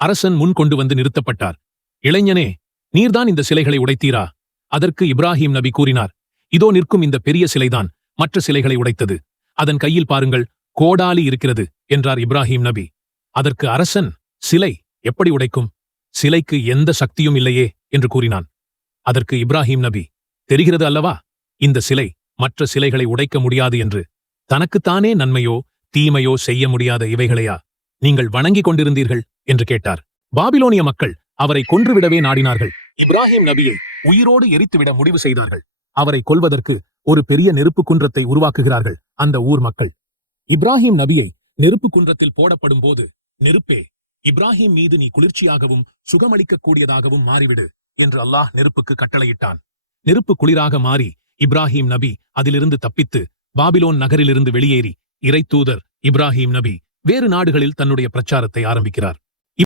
அரசன் முன் கொண்டு வந்து நிறுத்தப்பட்டார். இளைஞனே நீர்தான் இந்த சிலைகளை உடைத்தீரா? அதற்கு இப்ராஹிம் நபி கூறினார் இதோ நிற்கும் இந்த பெரிய சிலைதான் மற்ற சிலைகளை உடைத்தது. அதன் கையில் பாருங்கள் கோடாலி இருக்கிறது என்றார் இப்ராஹிம் நபி. அதற்கு அரசன் சிலை எப்படி உடைக்கும்? சிலைக்கு எந்த சக்தியும் இல்லையே என்று கூறினான். அதற்கு இப்ராஹிம் நபி தெரிகிறது அல்லவா? இந்த சிலை மற்ற சிலைகளை உடைக்க முடியாது என்று. தனக்குத்தானே நன்மையோ தீமையோ செய்ய முடியாத இவைகளையா? நீங்கள் வணங்கிக் கொண்டிருந்தீர்கள் என்று கேட்டார். பாபிலோனிய மக்கள் அவரை கொன்றுவிடவே நாடினார்கள். இப்ராஹிம் நபியை உயிரோடு எரித்துவிட முடிவு செய்தார்கள். அவரை கொல்வதற்கு ஒரு பெரிய நெருப்பு குன்றத்தை உருவாக்குகிறார்கள் அந்த ஊர் மக்கள். இப்ராஹிம் நபியை நெருப்பு குன்றத்தில் போடப்படும் போது நெருப்பே இப்ராஹிம் மீது நீ குளிர்ச்சியாகவும் சுகமளிக்கக் கூடியதாகவும் மாறிவிடு என்று அல்லாஹ் நெருப்புக்கு கட்டளையிட்டான். நெருப்பு குளிராக மாறி இப்ராஹிம் நபி அதிலிருந்து தப்பித்து பாபிலோன் நகரிலிருந்து வெளியேறி இறைத்தூதர் இப்ராஹிம் நபி வேறு நாடுகளில் தன்னுடைய பிரச்சாரத்தை ஆரம்பிக்கிறார்.